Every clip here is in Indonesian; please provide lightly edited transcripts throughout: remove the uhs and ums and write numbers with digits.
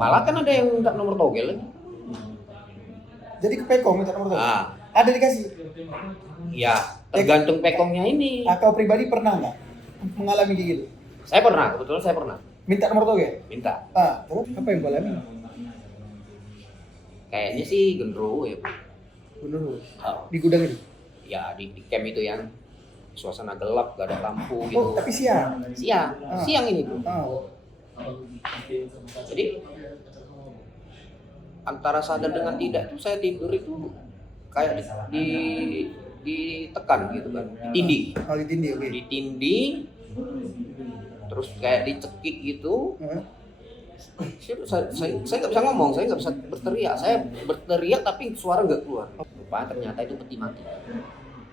Malah kan ada yang minta nomor togel lagi. Jadi ke Pekong minta nomor togel? Ah, Ada dikasih? ya tergantung pekongnya ini. Kau pribadi pernah nggak mengalami kayak gitu? Saya pernah, kebetulan saya pernah Minta nomor togel? minta. Terus apa yang kau alami? Kayaknya sih gendro ya. Bener. Ah, Di gudang itu? ya di camp itu yang suasana gelap, gak ada lampu Oh, gitu. tapi siang? Siang, siang ini bro. Jadi antara sadar dengan tidak tuh saya tidur itu kayak ditekan gitu kan, ditindih, Oh, ditindih, oke. ditindih, terus kayak dicekik gitu. Saya nggak bisa ngomong, saya nggak bisa berteriak, saya berteriak tapi suara nggak keluar. Rupanya ternyata itu peti mati.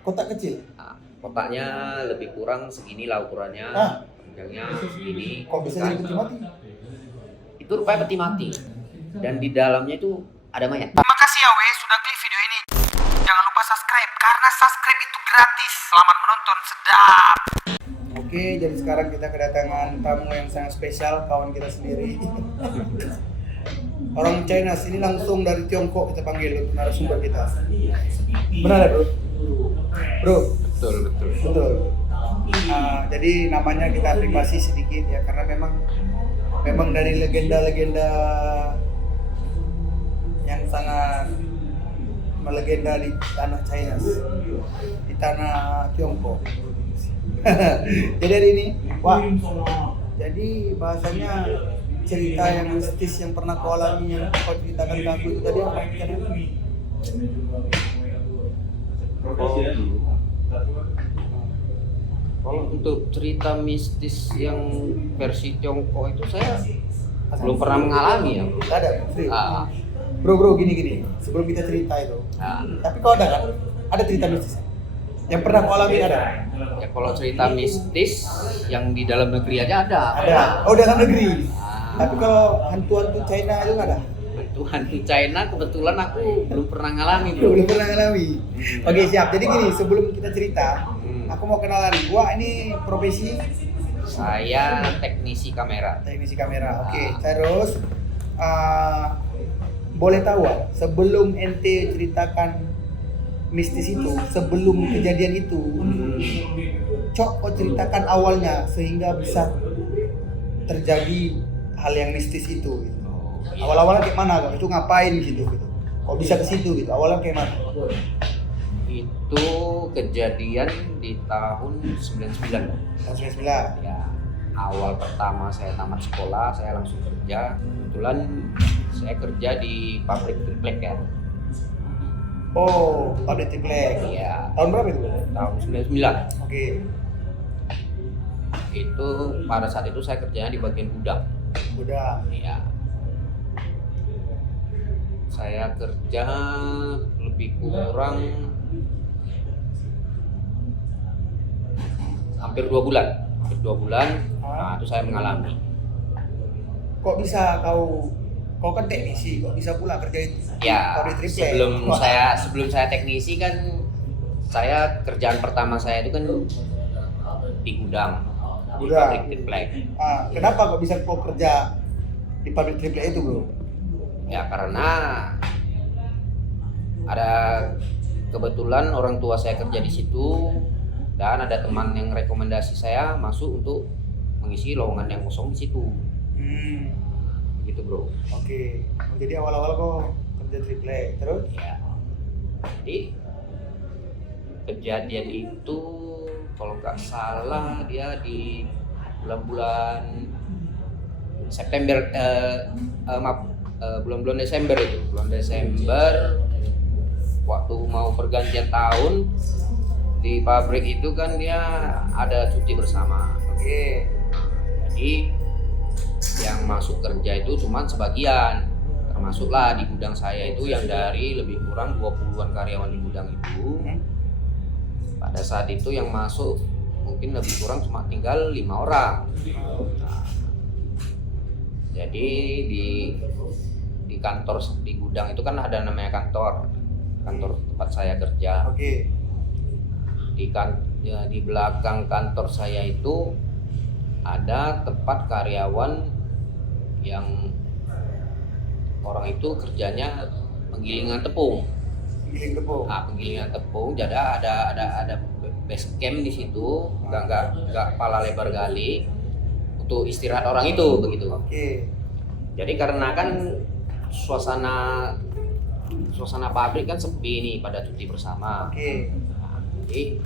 Kotak kecil? Nah, kotaknya lebih kurang segini lah ukurannya, panjangnya segini. Kok bisa jadi peti mati? Itu rupanya peti mati dan di dalamnya itu ada mayat. Terima kasih ya Wei sudah klik video ini. Jangan lupa subscribe karena subscribe itu gratis. Selamat menonton, sedap. Oke, jadi sekarang kita kedatangan tamu yang sangat spesial, kawan kita sendiri. Orang China, sini langsung dari Tiongkok kita panggil untuk narasumber kita. Benar ya, bro? Bro? Betul. Jadi namanya kita privasi sedikit ya, karena memang dari legenda-legenda yang sangat melegenda di tanah China, di tanah Tiongkok. Jadi hari ini, wah, jadi bahasanya cerita yang mistis yang pernah kau alami yang kau ceritakan ke aku itu tadi apa? Kalau untuk cerita mistis yang versi Tiongkok itu saya belum pernah mengalami ya. Gak ada, serius. Ah, Bro, gini. Sebelum kita cerita itu, tapi kau ada kan? Ada cerita mistis yang pernah kau alami ada? ya kalau cerita mistis yang di dalam negeri aja ada. Ada. Oh, dalam negeri. Ah, Tapi kalau hantu-hantu China itu nggak ada? hantu China kebetulan aku belum pernah ngalami bro. Belum pernah ngalami. Oke, siap. Jadi gini, sebelum kita cerita, aku mau kenalan. Gua ini profesi Saya teknisi kamera. teknisi kamera. Oke, terus boleh tahu sebelum ente ceritakan mistis itu, sebelum kejadian itu, Cok, kau ceritakan awalnya sehingga bisa terjadi hal yang mistis itu. Gitu. Awal-awalnya kayak mana? Itu ngapain gitu? Kok bisa ke situ gitu? Awalnya kayak mana? Itu kejadian di tahun 99. Tahun 99. Ya, awal pertama saya tamat sekolah, saya langsung kerja. Kebetulan saya kerja di pabrik triplek ya. Oh, pabrik triplek. Iya, Tahun berapa itu? tahun 99. Oke. Itu pada saat itu saya kerjanya di bagian gudang. Udah. Iya. Saya kerja lebih kurang hampir 2 bulan. Hampir 2 bulan. Nah, itu saya mengalami. Kok bisa kau kan teknisi, kok bisa pula kerja itu? Ya, Pabrik triplek. Wah. sebelum saya teknisi kan saya kerjaan pertama saya itu kan di gudang. Di Gudang. pabrik triplek. Kenapa kok bisa kau kerja di pabrik triplek itu, bro? Ya karena ada kebetulan orang tua saya kerja di situ dan ada teman yang rekomendasi saya masuk untuk mengisi lowongan yang kosong di situ. Begitu bro. Oke. Jadi awal-awal kau kerja triplek, terus? Ya. Jadi kejadian itu kalau nggak salah dia di bulan-bulan September, bulan-bulan Desember itu, bulan Desember waktu mau pergantian tahun di pabrik itu kan dia ada cuti bersama. Oke. Jadi yang masuk kerja itu cuma sebagian, termasuklah di gudang saya itu yang dari lebih kurang 20-an karyawan di gudang itu. Pada saat itu yang masuk mungkin lebih kurang cuma tinggal 5 orang. Nah, jadi di kantor di gudang itu kan ada namanya kantor tempat saya kerja. Oke. Di belakang kantor saya itu ada tempat karyawan yang orang itu kerjanya penggilingan tepung. Giling tepung. Nah, penggilingan tepung, jadi ada base camp di situ, nggak pala lebar gali untuk istirahat orang itu begitu. Oke. Jadi karena kan suasana pabrik kan sepi nih pada cuti bersama. Oke. Nah, jadi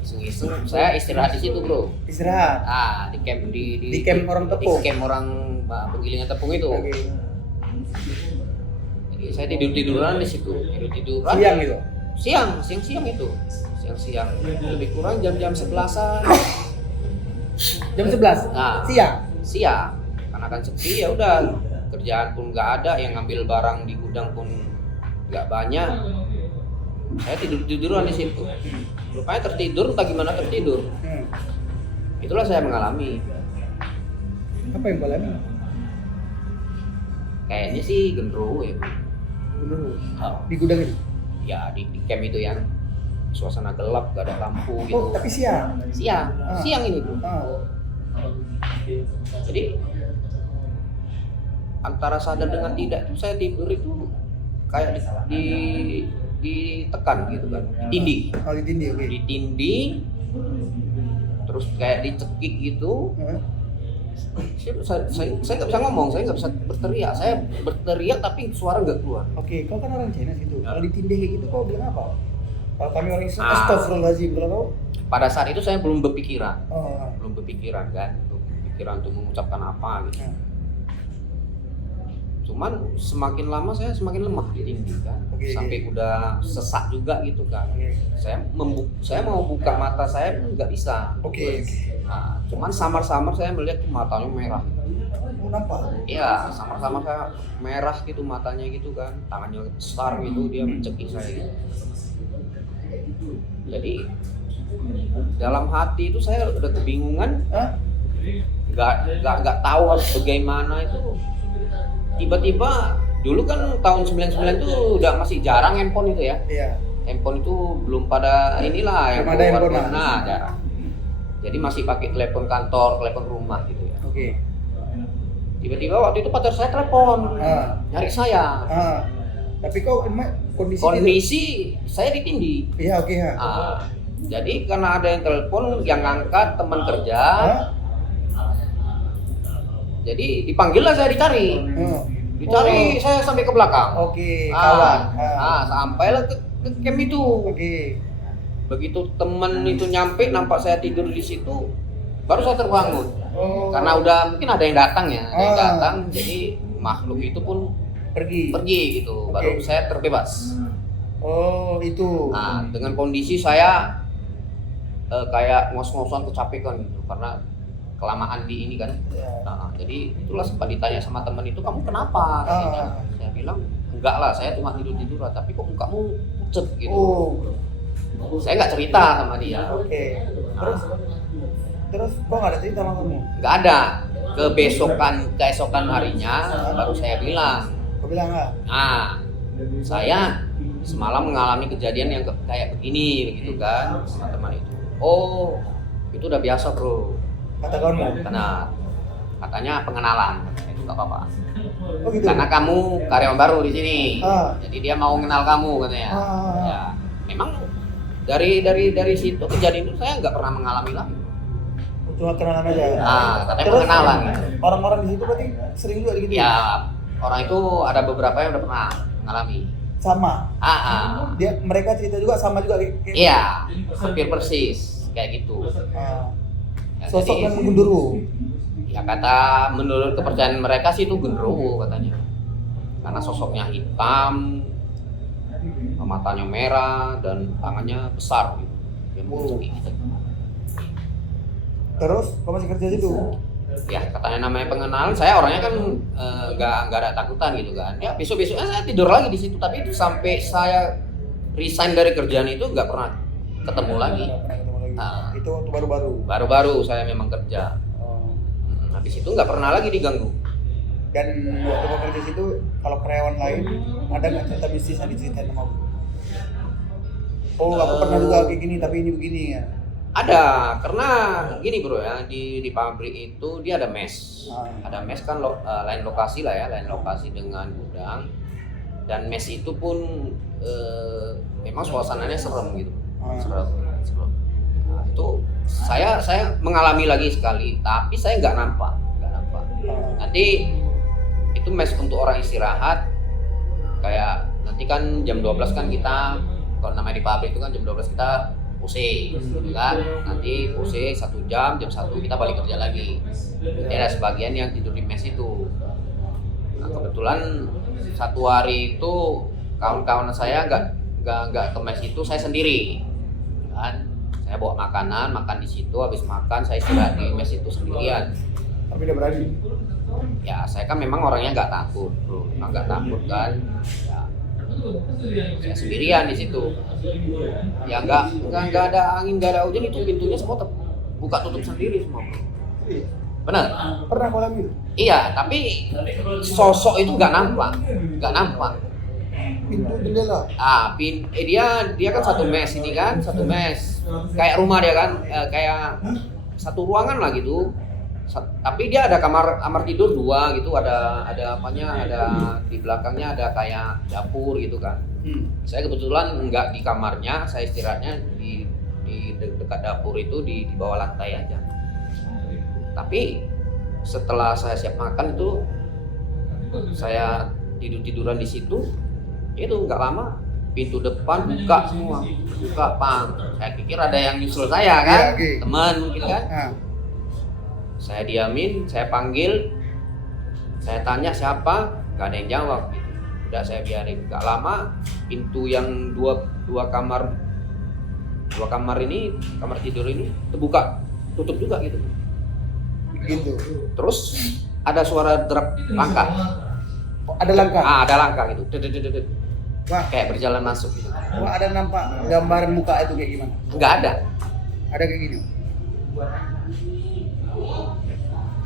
iseng-iseng saya istirahat di situ bro. Istirahat. Ah, di camp Di camp orang tepung? Di camp orang penggilingan tepung itu. Oke. Jadi saya tiduran di situ. Tiduran. Siang gitu. Siang itu. Siang lebih kurang jam 11-an. Jam 11. Nah, siang. Karena kan sepi ya udah, kerjaan pun nggak ada, yang ngambil barang di gudang pun nggak banyak. Saya tiduran di situ. Rupanya tertidur, entah gimana tertidur. Itulah saya mengalami. Apa yang kau alami? Kayaknya sih genderuwo ya. Dulu. Oh, Di gudang itu. ya di camp itu yang suasana gelap, gak ada lampu gitu. Oh, tapi siang. Siang ini bro. Jadi antara sadar dengan tidak itu saya tidur itu kayak ditekan gitu kan, ditindih. Oh, ditindih, oke. Ditindih, terus kayak dicekik gitu. Saya nggak bisa ngomong, saya nggak bisa berteriak. Saya berteriak tapi suara nggak keluar. Oke, kau kan orang Cina situ. Ya. Kalau ditindih kayak gitu kau bilang apa? Kalau kami orang Islam, Ah. astagfirullahaladzim. Kalau kau? Pada saat itu saya belum berpikiran Oh. untuk mengucapkan apa gitu. Cuman semakin lama saya semakin lemah ditindih kan. Oke. Sampai udah sesak juga gitu kan. Oke. Saya mau buka mata saya pun nggak bisa. Oke. Nah, cuman samar-samar saya melihat tuh matanya merah. Oh, nampak? Iya, samar-samar saya merah gitu matanya gitu kan. Tangannya besar gitu, dia mencekik saya gitu. Jadi dalam hati itu saya udah kebingungan, Hah? nggak tahu harus bagaimana itu. Tiba-tiba dulu kan tahun 99 itu udah masih jarang handphone itu ya. Iya. Handphone itu belum pada inilah yang Belum ada keluar handphone, nah, jarang. Jadi masih pakai telepon kantor, telepon rumah gitu ya. Oke. Tiba-tiba waktu itu pacar saya telepon, nyari saya. Tapi kau emang Kondisi saya ditindih. Iya, oke ya. Jadi karena ada yang telepon, yang ngangkat teman kerja. Jadi dipanggil lah, saya dicari. Dicari saya sampai ke belakang. Oke, kawan. Sampailah ke camp itu. Oke. Begitu teman itu nyampe, nampak saya tidur di situ, baru saya terbangun. Oh. Karena udah mungkin ada yang datang ya, jadi makhluk itu pun Pergi gitu. Baru saya terbebas. Oh, itu. Nah, dengan kondisi saya kayak ngos-ngosan kecapekan gitu karena kelamaan di ini kan. Ya. Nah, jadi itulah sempat ditanya sama teman itu, kamu kenapa? Katanya. Saya bilang enggak lah, saya cuma tidur-tiduran, tapi kok mukamu pucet gitu. Saya nggak cerita sama dia. Oke. Terus kok nggak ada cerita sama kamu? Nggak ada. Keesokan harinya baru saya bilang. Kau bilang nggak? Nah, saya semalam mengalami kejadian yang kayak begini begitu kan sama teman itu. Oh, itu udah biasa bro. Kata kamu? Karena katanya pengenalan, itu nggak apa-apa. Oh gitu. Karena kamu karyawan baru di sini, jadi dia mau kenal kamu katanya. Ya, memang dari situ kejadian itu saya nggak pernah mengalami lagi. Cuma kenalan aja. Katanya Terus, pengenalan. Orang-orang di situ berarti sering juga gitu. Ya, orang itu ada beberapa yang udah pernah mengalami. Sama. Mereka cerita juga sama juga kayak. Iya, hampir persis kayak gitu. Ya, Sosok jadi, yang genderuwo. Ya kata menurut kepercayaan mereka sih itu genderuwo katanya. Karena sosoknya hitam, matanya merah dan tangannya besar gitu. Dia mencekik gitu. Terus kau masih kerja situ? Ya katanya namanya pengenalan, saya orangnya kan nggak ada takutan gitu kan. Ya besoknya saya tidur lagi di situ, tapi itu sampai saya resign dari kerjaan itu nggak pernah ketemu lagi. Itu waktu baru-baru. Baru-baru saya memang kerja. Habis itu nggak pernah lagi diganggu. Dan waktu kau kerja situ, kalau karyawan lain ada nggak cerita mistis yang diceritain sama aku? Oh, aku pernah juga kayak gini, tapi ini begini ya. Ada, karena gini bro ya, di pabrik itu dia ada mes. Ada mes kan lain lokasi lah ya, lain lokasi dengan gudang. Dan mes itu pun memang suasananya serem gitu. Serem. Nah, itu saya mengalami lagi sekali, tapi saya nggak nampak. Nanti itu mes untuk orang istirahat, kayak nanti kan jam 12 kan kita, kalau namanya di pabrik itu kan jam 12 kita OC, gitu kan? Nanti OC 1 jam, jam 1 kita balik kerja lagi. Jadi ada sebagian yang tidur di mes itu. Nah, kebetulan satu hari itu kawan-kawan saya nggak ke mes itu, saya sendiri, kan? Saya bawa makanan, makan di situ, habis makan saya istirahat di mes itu sendirian. Tapi udah berani. Ya saya kan memang orangnya nggak takut, bro, nggak takut kan. Ya, saya sendirian di situ. Ya nggak ada angin, nggak ada hujan, itu pintunya semua buka tutup sendiri semua, bro. Benar? Pernah kau alami? Iya, tapi sosok itu nggak nampak. Pintu jendela. Dia kan satu mes ini kan, satu mes. Kayak rumah dia kan, kayak satu ruangan lah gitu. Tapi dia ada kamar tidur 2 gitu, ada apanya, ada di belakangnya ada kayak dapur gitu kan. Saya kebetulan nggak di kamarnya, saya istirahatnya di dekat dapur itu di bawah lantai aja. Tapi setelah saya siap makan itu saya tiduran di situ, itu nggak lama pintu depan buka semua, pang. Saya pikir ada yang nyusul saya kan, teman mungkin kan. Saya diamin, saya panggil, saya tanya siapa, nggak ada yang jawab gitu. Udah saya biarin. Nggak lama pintu yang dua kamar ini, kamar tidur ini terbuka, tutup juga gitu. Terus ada suara derap langkah. Ada langkah? Ada langkah gitu. Wah, kayak berjalan masuk gitu. Wah, ada nampak gambaran muka itu kayak gimana? Nggak ada. Ada kayak gini?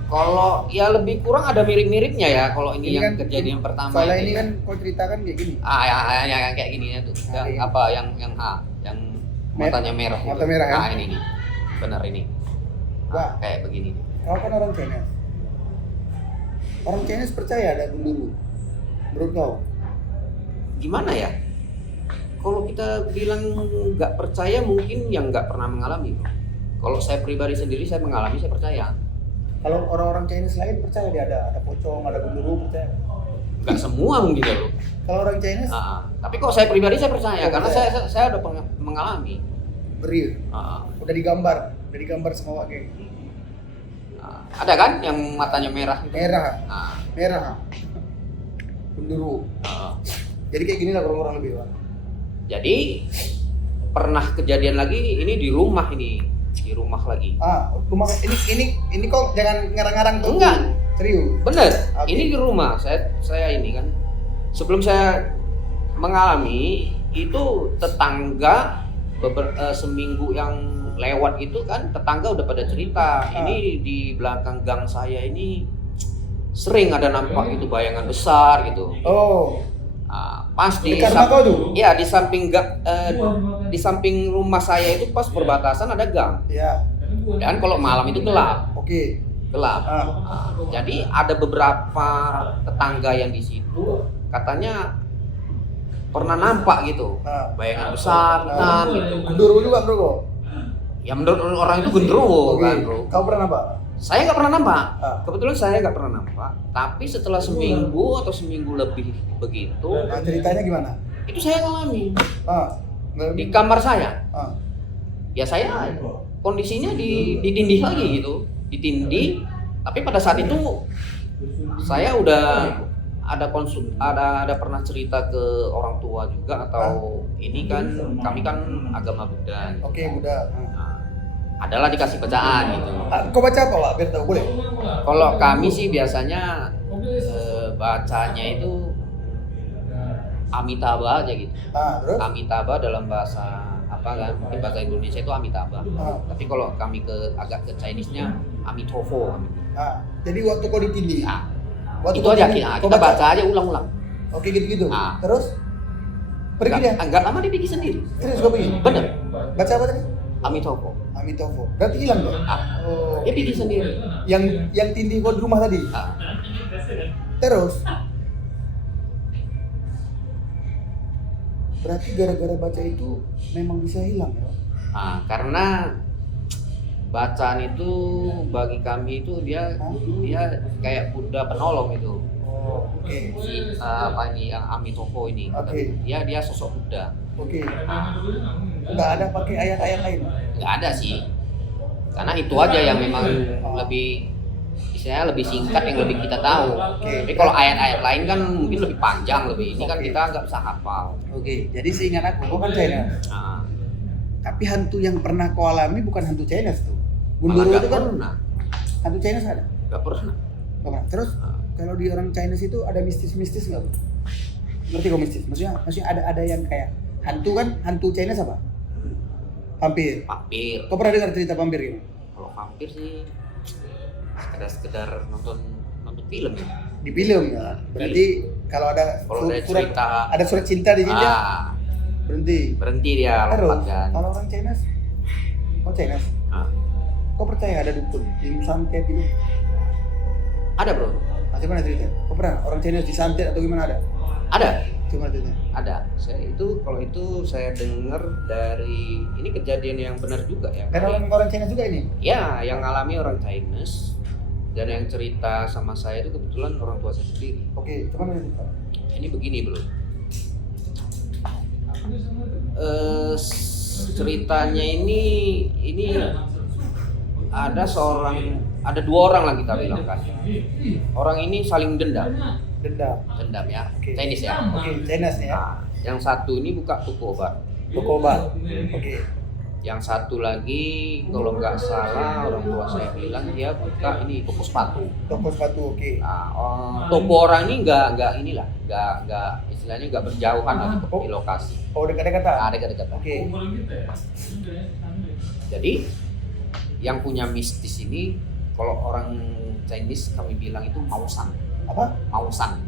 Kalau ya lebih kurang ada mirip-miripnya ya. Kalau ini yang kan, kejadian pertama. Soalnya ini kan kau ceritakan kayak gini. Yang kayak gini ya tuh. Yang iya. apa? Yang matanya merah. Mata merah ya? Ini nih. Benar ini. Wah, kayak begini. Kau kan orang Chinese. Orang Chinese percaya ada gundurwo. Menurut kau? Gimana ya? Kalau kita bilang nggak percaya, mungkin yang nggak pernah mengalami. Kalau saya pribadi sendiri, saya mengalami, saya percaya. Kalau orang-orang Chinese lain percaya dia ada pocong, ada gundurwo, percaya? Nggak semua mungkin ya, bro. Kalau orang Chinese? Tapi kalau saya pribadi saya percaya, karena saya udah mengalami. Real. Udah digambar semua kayak. Ada kan yang matanya merah gitu? Merah. Gundurwo. Jadi kayak gini lah orang-orang lebih, Pak. Jadi pernah kejadian lagi ini di rumah lagi. Rumah ini kok jangan ngarang-ngarang tuh. Enggak. Serius. Bener. Okay. Ini di rumah. Saya ini kan sebelum saya mengalami itu tetangga seminggu yang lewat itu kan tetangga udah pada cerita. Ini di belakang gang saya ini sering ada nampak itu bayangan besar gitu. Oh. Pas di samping rumah saya itu pas perbatasan ada gang. Iya. Dan kalau malam itu gelap. Oke. Gelap. Jadi ada beberapa tetangga yang di situ katanya pernah nampak gitu. Bayangan besar hitam gitu. Gundurwo juga, Bro. Ya menurut orang itu gundurwo kan, Bro. Kau pernah nampak? Saya nggak pernah nampak. Kebetulan saya nggak pernah nampak. Tapi setelah seminggu atau seminggu lebih begitu. Ceritanya gimana? Itu saya alami. Di kamar saya. Ya saya kondisinya ditindih lagi gitu. Ditindih. Tapi pada saat itu saya udah ada pernah cerita ke orang tua juga atau ini kan kami kan agama Buddha. Oke, Buddha. Adalah dikasih bacaan gitu. Kau baca apa, Pak? Biar tahu, boleh? Kalau kami sih biasanya bacanya itu Amitabha aja gitu. Terus? Amitabha dalam bahasa apa kan? Mungkin bahasa Indonesia itu Amitabha. Tapi kalau kami agak ke Chinese-nya Amitofo. Jadi waktu kau ditindih. Itu aja kita baca aja ulang-ulang. Oke, gitu-gitu. Terus? Pergi dia? Enggak lama dia pergi sendiri. Serius kau pergi? Bener. Baca apa tadi? Amitofo. Amitofo. Berarti hilang dong? Oh, Dia bikin sendiri. yang tindih kau di rumah tadi. Ah, Terus berarti gara-gara baca itu memang bisa hilang ya? karena bacaan itu bagi kami itu dia kayak Buddha penolong itu. Oh, oke. Si yang Amitofo ini. Oke. Dia sosok Buddha. Oke. Nah, Nggak ada pakai ayat-ayat lain. nggak ada sih. Karena itu aja yang memang lebih istilahnya lebih singkat yang lebih kita tahu. Oke. Tapi kalau ayat-ayat lain kan mungkin lebih panjang lebih. Ini kan kita nggak bisa hafal. Oke. Jadi seingat aku, kau kan China. Nah, Tapi hantu yang pernah kau alami bukan hantu Chinese tuh. malah Gundurwo nggak itu kan pernah. hantu Chinese ada. Nggak pernah. Nggak pernah. Terus Nah, kalau di orang Chinese itu ada mistis-mistis nggak? Bro? Ngerti kok mistis? Maksudnya ada yang kayak hantu kan? Hantu Chinese apa? Vampir. vampir. Kau pernah dengar cerita vampir gitu? Kalau vampir sih sekedar nonton film ya. Di film ya. Berarti kalau ada Kalau ada surat cerita surat cinta di sini berhenti. berhenti dia Terus lompat kan. kalau orang Chinese, kau Chinese, Ah, kau percaya ada dukun, ilmu santet gitu? ada bro, Macam mana cerita? Kau pernah orang Chinese disantet atau gimana ada? ada. Gimana ceritanya? Ada. Kalau itu saya dengar dari ini kejadian yang benar juga ya. Dan orang Chinese juga ini? Ya, yang ngalami orang Chinese dan yang cerita sama saya itu kebetulan orang tua saya sendiri. Oke, coba mana cerita? Ini begini bro. Ceritanya ini ada dua orang lah kita bilang kan. Orang ini saling dendam Dendam. ya. Oke. Chinese ya. Oke, Chinese ya. Nah, yang satu ini buka toko obat. Toko obat. Oke. Yang satu lagi kalau nggak salah orang tua saya bilang dia buka ini toko sepatu. Toko sepatu, oke. Nah, toko orang ini nggak istilahnya nggak berjauhan lah di lokasi. Oh, dekat-dekat. Ada dekat. Oke. Jadi yang punya mistis ini kalau orang Chinese kami bilang itu mausan. Apa? Mausan.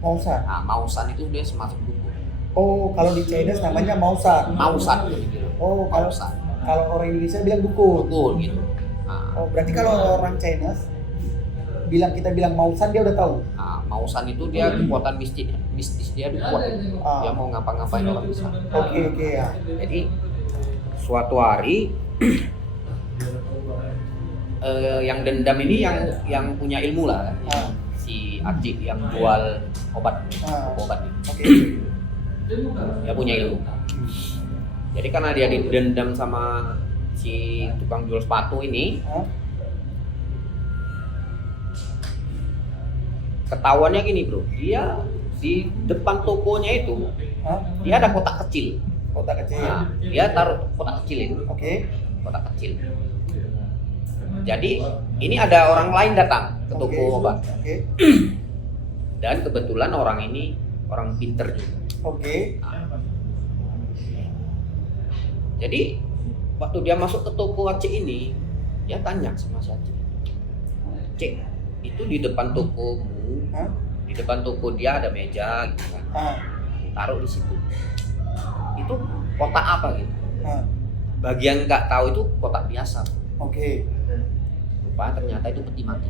Mausan. Nah, mausan itu dia semacam dukun. Oh, kalau di Chinese namanya mausan. Mausan kami bilang. Oh, kalau Mausan. orang Indonesia bilang dukun. Dukun gitu. Nah, Oh, berarti kalau orang Chinese kita bilang mausan dia udah tahu. Nah, mausan itu dia kekuatan mistis dia kuat. Dia mau ngapa-ngapain orang bisa. Oke ya. Jadi suatu hari yang dendam ini yang punya ilmu lah, si Acik yang jual obat ini. Oke. Dia punya ilmu. Jadi karena dia didendam sama si tukang jual sepatu ini, ketahuannya gini bro, dia di depan tokonya itu dia ada kotak kecil. Kotak kecil. Nah, dia taruh kotak kecil itu. Oke. Kotak kecil. Jadi ini ada orang lain datang ke toko obat. Oke. Dan kebetulan orang ini orang pinter juga. Oke. Nah, jadi waktu dia masuk ke toko Acik ini, dia tanya sama si Acik, Cik, itu di depan tokomu, di depan toko dia ada meja gitu kan, taruh di situ. Itu kotak apa gitu? Bagian nggak tahu itu kotak biasa. Oke. Rupanya ternyata itu peti mati.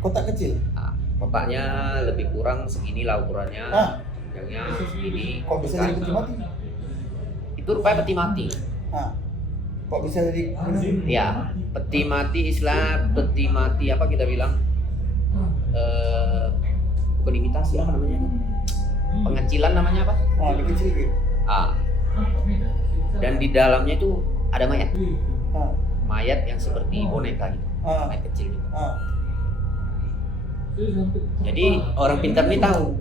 Kotak kecil. Nah, kotaknya lebih kurang segini lah ukurannya, panjangnya segini. Kok bisa jadi peti mati? Itu rupanya peti mati. Kok bisa jadi? Ya, peti mati istilah peti mati apa kita bilang? Bukan imitasi apa namanya itu? Pengecilan namanya apa? Kecil gitu. Dan di dalamnya itu ada mayat. Mayat yang seperti boneka gitu. Mayat kecil gitu. Jadi orang pintar ini tahu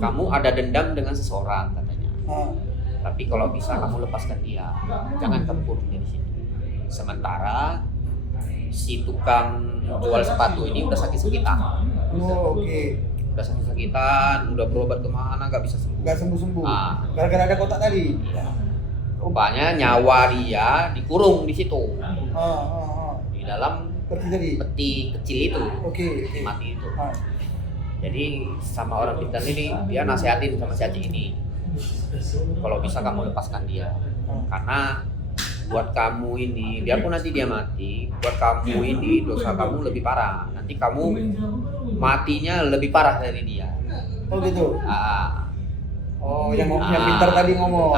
kamu ada dendam dengan seseorang katanya. Tapi kalau bisa kamu lepaskan dia, jangan kamu kurung dia di sini. Sementara si tukang jual sepatu ini udah sakit-sakitan. Oke. Udah sakit-sakitan, udah berobat kemana nggak bisa sembuh. Nggak sembuh. Gara-gara ada kotak tadi. Iya. Rupanya nyawa dia dikurung di situ. Di dalam peti kecil itu. Peti mati itu. Jadi sama orang pintar ini dia nasihatin sama si Acik ini, kalau bisa kamu lepaskan dia, karena buat kamu ini, biarpun nanti dia mati, buat kamu ini dosa kamu lebih parah. Nanti kamu matinya lebih parah dari dia. Oh gitu. Oh, yang pintar tadi ngomong.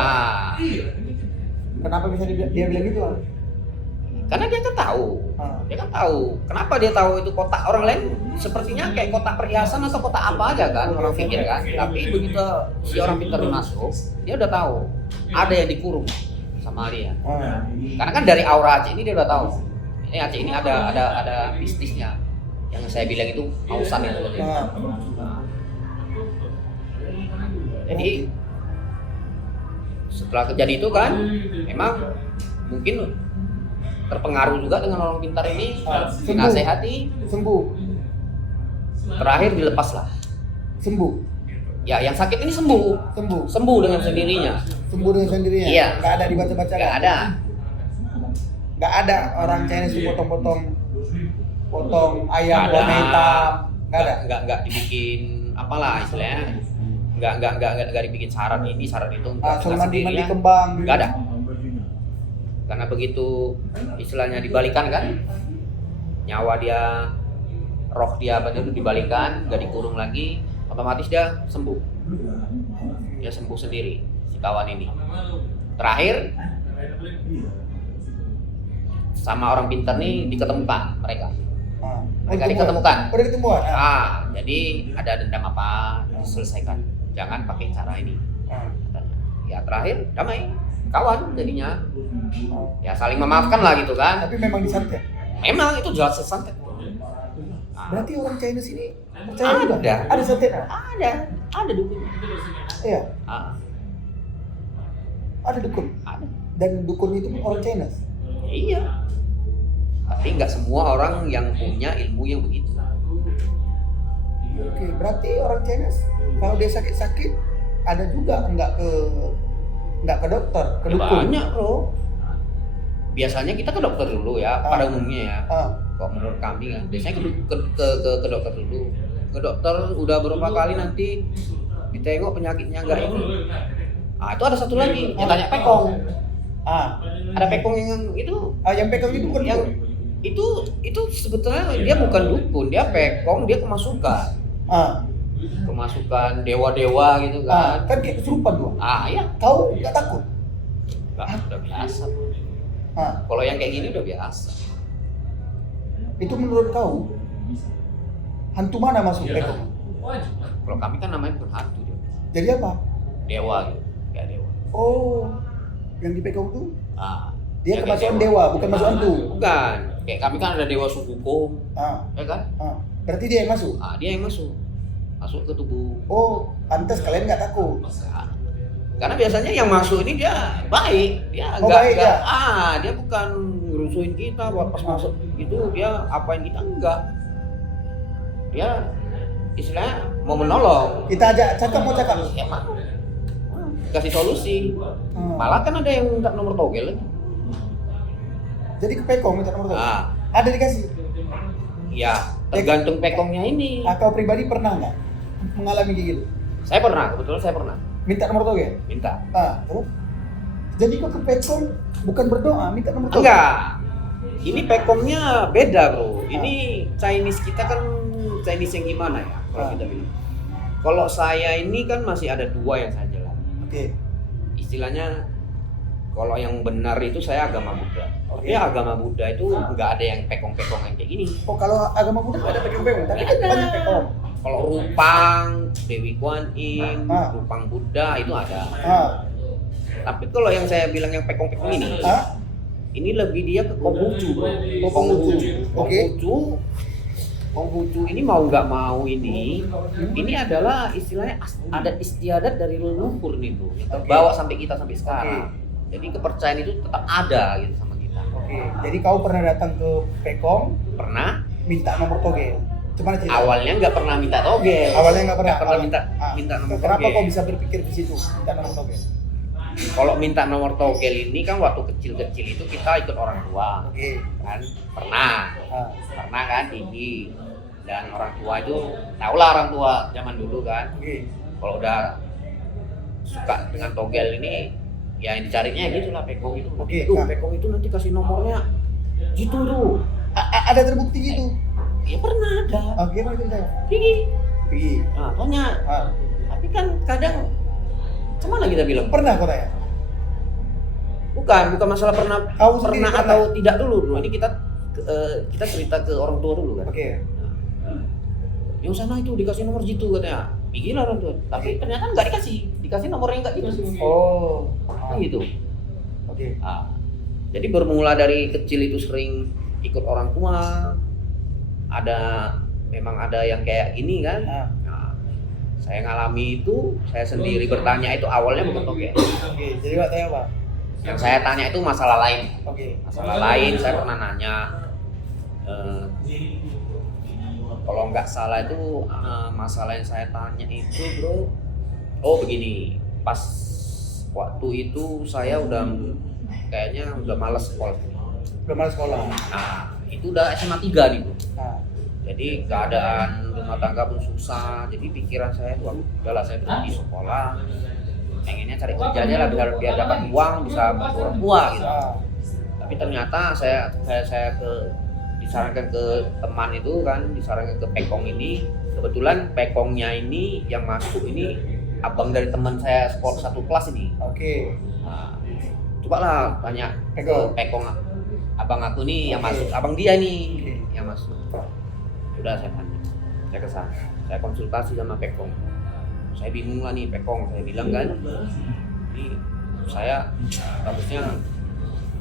Kenapa bisa dia bilang gitu? Karena dia kan tahu. Dia kan tahu. Kenapa dia tahu itu kotak? Orang lain sepertinya kayak kotak perhiasan atau kotak apa aja kan, orang pikir kan. Tapi begitu si orang pintar masuk, dia udah tahu ada yang dikurung sama dia. Karena kan dari aura Aceh ini dia udah tahu. Ini Aceh ini ada bisnisnya. Yang saya bilang itu ausan itu. Jadi setelah kejadian itu kan, memang mungkin terpengaruh juga dengan orang pintar ini, dinasehati, sembuh. Terakhir dilepas lah. Sembuh. Ya, yang sakit ini sembuh dengan sendirinya. Sembuh dengan sendirinya. Iya. Nggak ada dibaca-baca. Nggak ada orang Chinese potong ayam warna hitam. Nggak dibikin apalah istilahnya. Nggak dibikin syarat ini syarat itu. Mandi kembang. Nggak ada. Karena begitu istilahnya dibalikan kan, nyawa dia, roh dia itu dibalikan, nggak dikurung lagi, otomatis dia sembuh. Dia sembuh sendiri si kawan ini. Terakhir sama orang pintar nih diketemukan mereka. Mereka diketemukan. Udah ketemuan. Jadi ada dendam apa diselesaikan. Jangan pakai cara ini. Ya terakhir damai. Kawan jadinya, ya saling memaafkan lah gitu kan. Tapi memang disantet. Memang itu jelas santet. Berarti orang Chinese ini percaya juga? Ada santet? Ada dukun. Iya. Ada dukun. Ada. Dan dukun itu orang Chinese. Iya. Tapi nggak semua orang yang punya ilmu yang begitu. Oke, berarti orang Chinese kalau dia sakit-sakit ada juga nggak ke dokter, ke dukun. Banyak bro. Biasanya kita ke dokter dulu ya, pada umumnya ya. Kok menurut kami kan, biasanya ke dokter dulu. Ke dokter udah berapa kali nanti ditengok penyakitnya enggak ini. Itu ada satu lagi yang tanya pekong. Ada pekong yang itu. Yang pekong itu bukan yang itu sebetulnya dia bukan dukun, dia pekong, dia kemasukan. Kemasukan dewa-dewa gitu kan. Kan kayak kesurupan doang. Iya. Kau nggak takut? Udah biasa. Kalau yang kayak gini udah biasa. Itu menurut kau hantu mana masuk pekong? Kalau kami kan namanya bukan hantu dia. Jadi apa? Dewa gitu, kayak dewa. Oh, yang di pekong tuh? Dia ya, kemasukan dewa, bukan masuk hantu. Bukan. Kayak kami kan ada dewa Sukukung. Ya kan? Berarti dia yang masuk? Dia yang masuk ke tubuh. Oh, pantas kalian nggak takut? Karena biasanya yang masuk ini dia baik, dia dia bukan ngerusuhin kita pas masuk itu dia apain kita enggak. Dia istilahnya mau menolong. Kita ajak mau cakap. Ya mau. Kasih solusi. Malah kan ada yang minta nomor togel. Jadi ke pekong minta nomor togel. Ada dikasih. Ya, tergantung pekongnya ini. Kau pribadi pernah nggak mengalami gitu? Saya pernah, kebetulan saya pernah. Minta nomor togel? Minta. Terus? Jadi kok ke pekong bukan berdoa, minta nomor togel? Enggak. Ini pekongnya beda bro. Ini Chinese kita kan Chinese yang gimana ya? Kalau kita bilang. Kalau saya ini kan masih ada dua yang saya jalan. Oke. Istilahnya kalau yang benar itu saya agama Buddha. Tapi agama Buddha itu nggak ada yang pekong-pekong yang kayak gini. Oh kalau agama Buddha nggak ada pekong-pekong, tapi ada banyak pekong. Kalau Rupang, Dewi Kuan Yin, Rupang Buddha itu ada. Tapi kalau yang saya bilang yang pekong-pekong ini lebih dia ke Konghucu. Konghucu ini mau nggak mau ini adalah istilahnya adat istiadat dari leluhur nih tuh, terbawa sampai kita sampai sekarang. Jadi kepercayaan itu tetap ada gitu sama kita. Jadi kau pernah datang ke pekong? Pernah. Minta nomor togel? Cuman awalnya nggak pernah minta togel. Awalnya nggak pernah minta nomor togel. Kenapa kau bisa berpikir di situ minta nomor togel? Kalau minta nomor togel ini kan waktu kecil-kecil itu kita ikut orang tua. Kan pernah kan ini, dan orang tua itu tahulah orang tua zaman dulu kan. Kalau udah suka dengan togel ini Ya yang dicarinya gitu lah pekong itu. Oke, Tuh, Kak. pekong itu nanti kasih nomornya. Gitu tuh. Ada terbukti gitu. Ya pernah ada. Oke, mana ceritanya? Pergi. Nah, tanya. Ah. Tapi kan kadang gimana kita bilang? Pernah kau tanya? Bukan masalah pernah Kau sendiri pernah pernah? atau tidak dulu. Ini kita cerita ke orang tua dulu kan. Oke. Yang sana itu dikasih nomor gitu katanya. Pergi lah orang tua. Tapi ternyata nggak dikasih nomornya nggak gitu. Oh. Kan gitu. Oke. Ah, jadi bermula dari kecil itu sering ikut orang tua. Memang ada yang kayak gini kan. Ah. Nah, saya ngalami itu, saya sendiri bertanya itu awalnya bukan togel. Oke, jadi Pak tanya apa? Yang saya tanya itu masalah lain. Oke. Masalah lain saya pernah nanya. Kalau nggak salah itu masalah yang saya tanya itu bro, oh begini, pas waktu itu saya kayaknya udah malas sekolah. Udah malas sekolah. Nah itu udah SMA 3 nih bro. Nah. Jadi keadaan rumah tangga pun susah, jadi pikiran saya tuh udahlah saya berhenti sekolah, pengennya cari kerja aja lah biar dapat uang bisa bantu orang tua gitu. Ah. Tapi ternyata saya disarankan ke teman itu kan, disarankan ke pekong ini. Kebetulan pekongnya ini yang masuk ini abang dari teman saya sekolah satu kelas ini. Oke. Nah, cobalah tanya ke Pekong. pekong abang aku nih yang masuk, abang dia nih yang masuk. Udah saya tanya, saya kesana, saya konsultasi sama pekong. Saya bingung lah nih pekong, saya bilang kan, ini saya bagusnya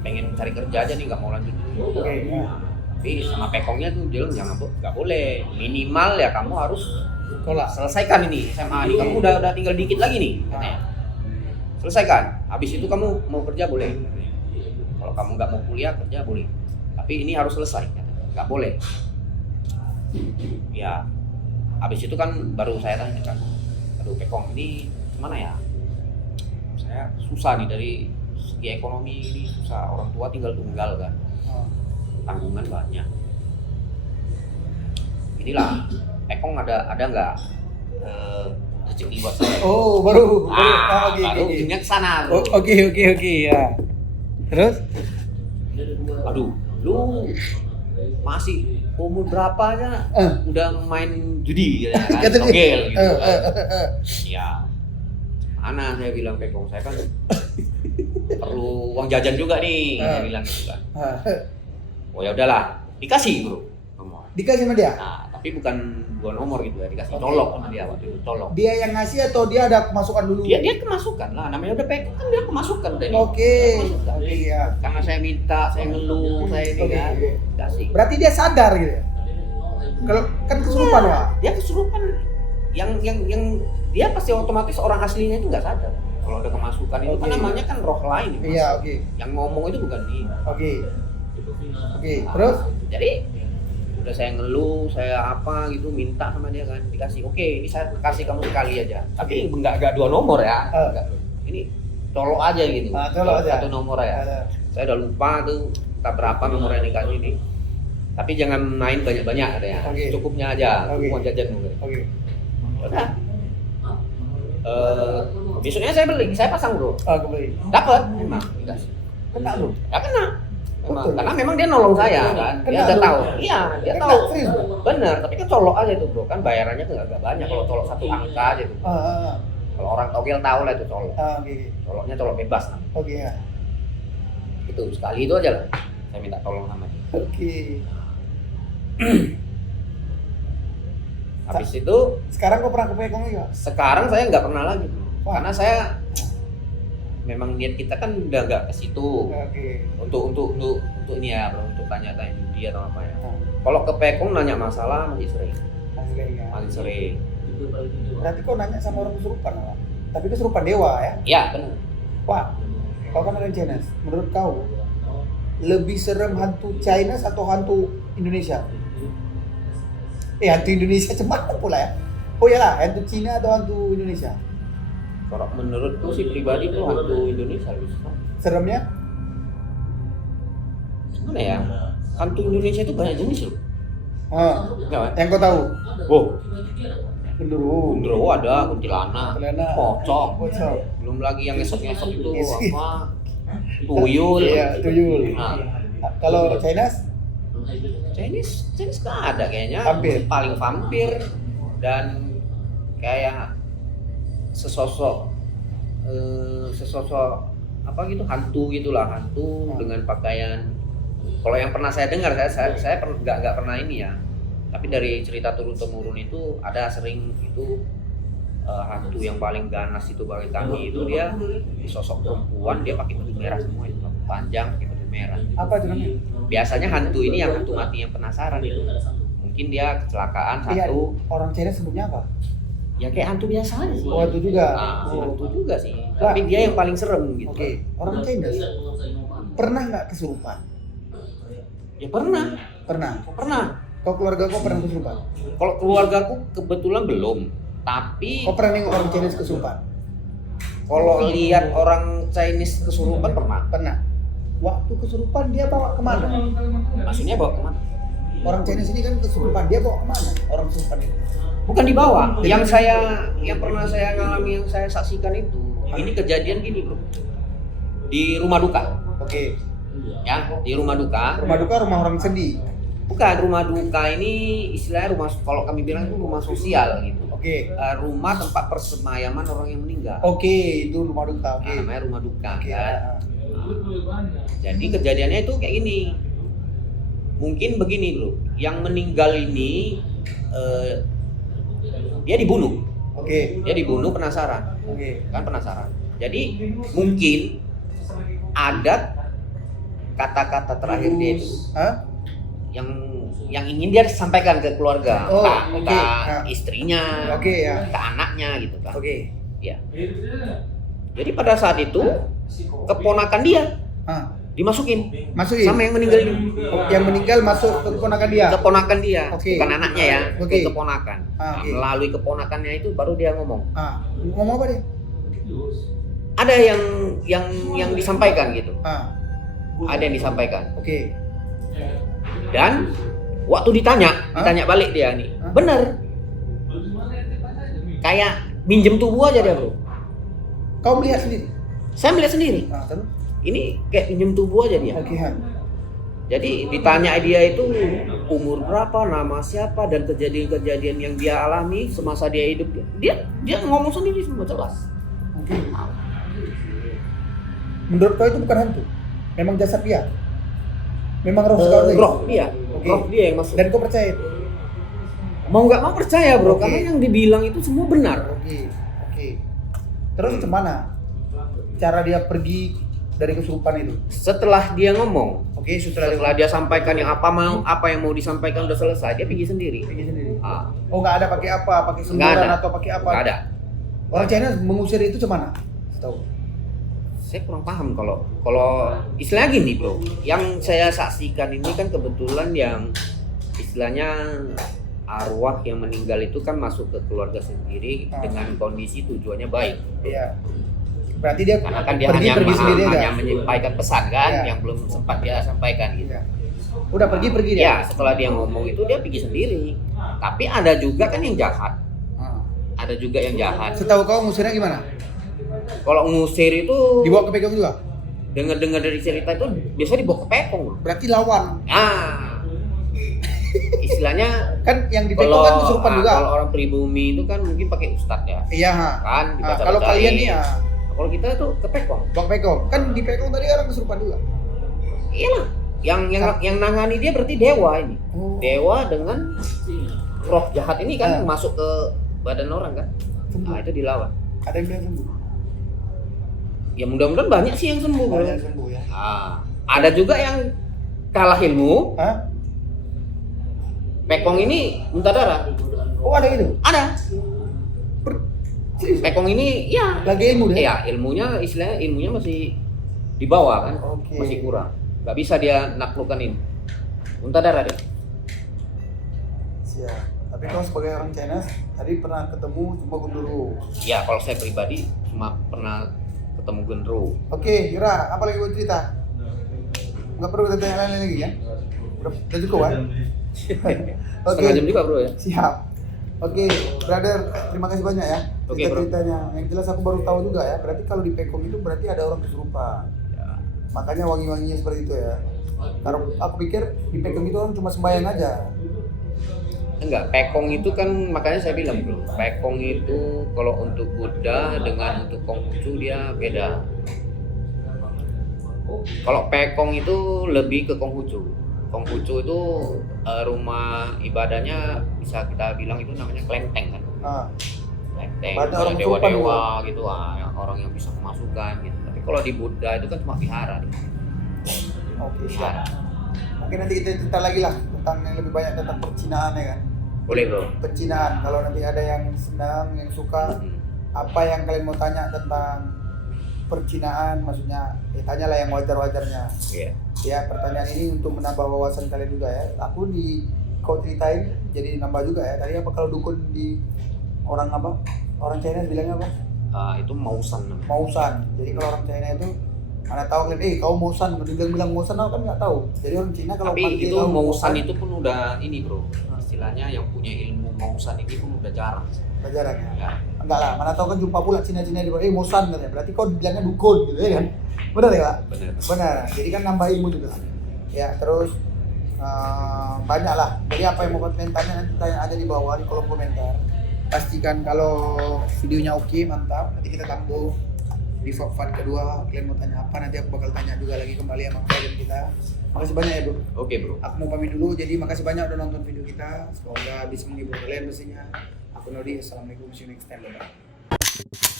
pengen cari kerja aja nih, nggak mau lanjut dulu. Oke. Ya. Tapi sama pekongnya tuh dia bilang nggak boleh, minimal ya kamu harus Sekolah. selesaikan ini SMA ini, kamu udah tinggal dikit lagi nih katanya. Selesaikan, habis itu kamu mau kerja boleh. Kalau kamu nggak mau kuliah kerja boleh, tapi ini harus selesai katanya. Nggak boleh. Ya, habis itu kan baru saya tanya kan, aduh pekong ini gimana ya? Saya susah nih dari segi ekonomi ini susah, orang tua tinggal tunggal kan. Tanggungan banyak. Inilah pekong ada nggak rezeki buat saya? Oh baru. Baru Oke. ingat sana. Oke ya. Terus? Aduh, lu masih umur berapa aja udah main judi ya kan? Kata dia. Togel gitu kan. Ya. Mana saya bilang pekong saya kan perlu uang jajan juga nih, saya bilang gitu kan. Oh ya udahlah, dikasih bro nomor. Dikasih sama dia? Nah, tapi bukan 2 nomor gitu ya, dikasih colok sama dia waktu itu, colok. Dia yang ngasih atau dia ada kemasukan dulu? Dia kemasukan lah, namanya udah pekong kan dia kemasukan tadi. Oke. Kemasukan. Oke ya. Karena saya minta, saya ngeluh, saya ini Oke, kan, oke. dikasih. Berarti dia sadar gitu ya? Kalau kan kesurupan Wak? Dia kesurupan, yang dia pasti otomatis orang aslinya itu nggak sadar. Kalau ada kemasukan itu kan Oke. namanya kan roh lain. yang Iya, masuk. oke. Yang ngomong itu bukan dia. Oke. Oke, terus? Jadi udah saya ngeluh, saya apa gitu, minta sama dia kan, dikasih. Oke, ini saya kasih kamu sekali aja. Tapi nggak 2 nomor ya. Nggak. Ini colok aja gitu. Colok aja. 1 nomor ya. Saya udah lupa tuh tak berapa nomor yang dikasih ini. Tapi jangan main banyak-banyak katanya. Oke. Cukupnya aja, Oke. uang jajan mungkin. Oke. Udah. Besoknya saya beli, saya pasang bro. Kembali. Dapat memang dikasih. Kena bro? Ya kena. Memang. Betul. Karena memang dia nolong saya kan. Dia Kena, udah bro. tahu. Iya, dia Kena, tahu. serius, bro? Bener, tapi kan colok aja itu bro. Kan bayarannya tuh agak banyak kalau colok 1 angka aja tuh. Kalau orang togel tahu lah itu colok. Oke. Coloknya colok bebas nah. Oke ya. Itu sekali itu aja lah. Saya minta tolong sama dia. Oke. Habis itu Sekarang kau pernah ke pekong lagi Wak? sekarang saya nggak pernah lagi bro. Wah. Karena saya memang niat kita kan udah nggak ke situ. Oke. Untuk ini ya bro, untuk tanya-tanya judi atau apa ya. Nah, Kalau ke pekong nanya masalah masih sering. masih kayak ya. Masih sering. Berarti kau nanya sama orang kesurupan Wak? Tapi kesurupan dewa ya? Iya benar. Wah, kau kan orang Chinese. Menurut kau lebih serem hantu China atau hantu Indonesia? Hantu Indonesia cemana pula ya? Oh iyalah, hantu Cina atau hantu Indonesia? Kalau menurutku sih pribadi tuh hantu Indonesia lebih serem. Seremnya? Gimana ya? Hantu Indonesia itu banyak jenis loh. Ah, Enggak kan? yang kau tahu? Oh. Genderuwo ada, kuntilanak, Kuntilanak. pocong. Pocong. Belum lagi yang ngesot-ngesot itu Yes. apa? Tuyul. Iya, tuyul. Nah, Kalau Chinese Chinese nggak ada kayaknya. Vampir. Paling vampir dan kayak sesosok apa gitu, hantu gitulah, hantu dengan pakaian. Kalau yang pernah saya dengar, saya nggak pernah ini ya, tapi dari cerita turun temurun itu ada sering itu hantu yang paling ganas itu bagi kami itu dia sosok perempuan, dia pakai baju merah semua, itu rambut panjang pakai baju merah. apa itu namanya? Biasanya hantu ini yang hantu mati yang penasaran itu, mungkin dia kecelakaan Iya, satu, orang Chinese sebutnya apa? ya kayak hantu biasa aja sih. Oh, itu juga. Hantu juga sih, tapi dia yang paling serem gitu. Oke, orang Chinese pernah nggak kesurupan? Ya pernah. Kau keluarga kau pernah kesurupan? Kalau keluargaku kebetulan belum, tapi Kau pernah nengok orang Chinese kesurupan? kalau lihat orang Chinese kesurupan pernah. Pernah. Waktu kesurupan dia bawa kemana? Maksudnya bawa kemana? Orang Chinese ini kan kesurupan, dia bawa kemana? Orang kesurupan itu? Bukan dibawa. Yang pernah saya alami, yang saya saksikan itu, ini kejadian gini bro. Di rumah duka, Oke. ya, di rumah duka. Rumah duka rumah orang sedih. Bukan, rumah duka ini istilahnya rumah, kalau kami bilang itu rumah sosial gitu. Oke. Rumah tempat persemayaman orang yang meninggal. Oke, itu rumah duka. Oke. Nah, namanya rumah duka Oke. kan. Jadi kejadiannya itu kayak gini. Mungkin begini bro, yang meninggal ini dia dibunuh. Oke. Dia dibunuh penasaran. Oke. Kan penasaran. Jadi mungkin ada kata-kata terakhir dia itu Hah? yang ingin dia sampaikan ke keluarga, Oh, ke oke. Nah. istrinya, Oke ya. ke anaknya gitu kan. Oke. Ya. Jadi pada saat itu keponakan dia Ah, dimasukin masukin. sama yang meninggal ini. Yang meninggal masuk ke keponakan dia. Keponakan dia, Oke. bukan anaknya ya, Oke. ke keponakan. Ah, Nah, oke. melalui keponakannya itu baru dia ngomong. Ngomong apa dia? Ada yang disampaikan gitu. Ada yang disampaikan. Oke. Dan waktu ditanya balik dia nih, Hah? bener. Kayak minjem tubuh aja dia bro. Kau melihat sendiri? Saya melihat sendiri. Terus? Ini kayak minjem tubuh aja dia. Oke, Han. Jadi ditanya dia itu umur berapa, nama siapa, dan kejadian-kejadian yang dia alami semasa dia hidup. Dia ngomong sendiri semua jelas. Oke. Menurut kau itu bukan hantu? Memang jasad dia? Memang roh sekali? Roh dia. Oke. Roh dia yang masuk. Dan kau percaya itu? Mau nggak mau percaya bro, Oke. karena yang dibilang itu semua benar. Oke. Oke. Terus gimana cara dia pergi dari kesurupan itu? Setelah dia ngomong, Oke, setelah setelah dia sampaikan yang apa yang mau disampaikan udah selesai, dia pergi sendiri. pergi sendiri. Ah, Oh, nggak ada pakai apa? Pakai Nggak semburan ada. atau pakai apa? nggak ada. Orang China mengusir itu cemana? Tahu? Saya kurang paham kalau istilahnya gini bro, yang saya saksikan ini kan kebetulan yang istilahnya arwah yang meninggal itu kan masuk ke keluarga sendiri dengan kondisi tujuannya baik. Iya. Berarti dia Karena kan dia pergi sendiri aja. hanya menyampaikan pesan kan Iya. yang belum sempat dia sampaikan gitu. Iya. Udah pergi dia. Ya setelah dia ngomong itu dia pergi sendiri. Tapi ada juga kan yang jahat. Ah. Ada juga yang jahat. Setahu kau ngusirnya gimana? Kalau ngusir itu Dibawa ke pegang juga? dengar dari cerita itu biasa dibawa ke pekong. Bro. Berarti lawan. Istilahnya Kan yang di pekong kan kesurupan juga. Kalau orang pribumi itu kan mungkin pakai ustadz ya. Iya. Kan dibaca-bacain. Kalau kalian nih ya, Kalau kita tuh ke pekong. bawa ke pekong. Kan di pekong tadi orang kesurupan juga. Iyalah. Yang nangani dia berarti dewa ini. Oh. Dewa dengan roh jahat ini kan Ah. masuk ke badan orang kan. Sembuh. Nah, itu dilawan. Ada yang bilang sembuh. Ya mudah-mudahan banyak sih yang sembuh. Bro. Banyak yang sembuh ya. Ada juga yang kalah ilmu. Hah? Pekong ini muntah darah. Oh, ada gitu. Ada. Serius? Pekong ini ya. Lagi ilmu deh. Ya ilmunya istilahnya ilmunya masih di bawah kan. Oke. Masih kurang. Gak bisa dia naklukkan ini. Muntah darah dia. Siap. Tapi kau sebagai orang China tadi pernah ketemu cuma gunduru. Ya kalau saya pribadi cuma pernah ketemu genderu. Oke, Yura, apa lagi buat cerita? Nggak perlu kita tanya lain lagi ya? Udah cukup kan? Oke, Setengah jam juga bro ya. siap. Oke, brother, terima kasih banyak ya Oke, bro. ceritanya. Yang jelas aku baru tahu juga ya, berarti kalau di Pekong itu berarti ada orang kesurupan. Ya. Makanya wangi-wanginya seperti itu ya. Karena aku pikir di Pekong itu orang cuma sembahyang aja. Enggak, Pekong itu kan makanya saya bilang bro, Pekong itu kalau untuk Buddha dengan untuk Konghucu dia beda. Kalau Pekong itu lebih ke Konghucu. Konghucu itu rumah ibadahnya bisa kita bilang itu namanya kelenteng kan. Nah, Kelenteng, Berarti ada orang kesurupan dewa-dewa gitu, orang yang bisa memasukkan gitu. Tapi kalau di Buddha itu kan cuma vihara. oke, Vihara. siap. Mungkin nanti kita cerita lagi lah tentang yang lebih banyak tentang percinaan ya kan. Boleh bro. Percinaan, kalau nanti ada yang senang, yang suka, apa yang kalian mau tanya tentang percinaan, maksudnya tanyalah yang wajar-wajarnya. Iya. Ya, pertanyaan ini untuk menambah wawasan kalian juga ya. Aku kau ceritain jadi nambah juga ya. Tadi apa kalau dukun di orang apa? Orang China bilangnya apa? Itu Mausan namanya. Mausan. Jadi kalau orang China itu mana tahu kalian, kau Mausan, bilang Mausan aku kan nggak tahu. Jadi orang Cina kalau Tapi panggil itu kau Mausan itu pun udah ini bro, istilahnya yang punya ilmu Mausan ini pun udah jarang. pelajaran ya. Ya. Enggak lah, mana tahu kan jumpa pula Cina-Cina di Mausan katanya. Berarti kau bilangnya dukun gitu ya kan? Benar ya, Pak? Bener. Benar. Jadi kan nambah ilmu juga. Ya, terus banyak lah. Jadi apa yang mau kalian tanya nanti tanya aja di bawah di kolom komentar. Pastikan kalau videonya oke, mantap. Nanti kita tambah di part kedua. Kalian mau tanya apa nanti aku bakal tanya juga lagi kembali sama kalian kita. Makasih banyak ya bro. Oke bro. Aku mau pamit dulu. Jadi makasih banyak udah nonton video kita. Semoga bisa menghibur kalian pastinya. Aku Nodi. Assalamualaikum. See you next time. Bye.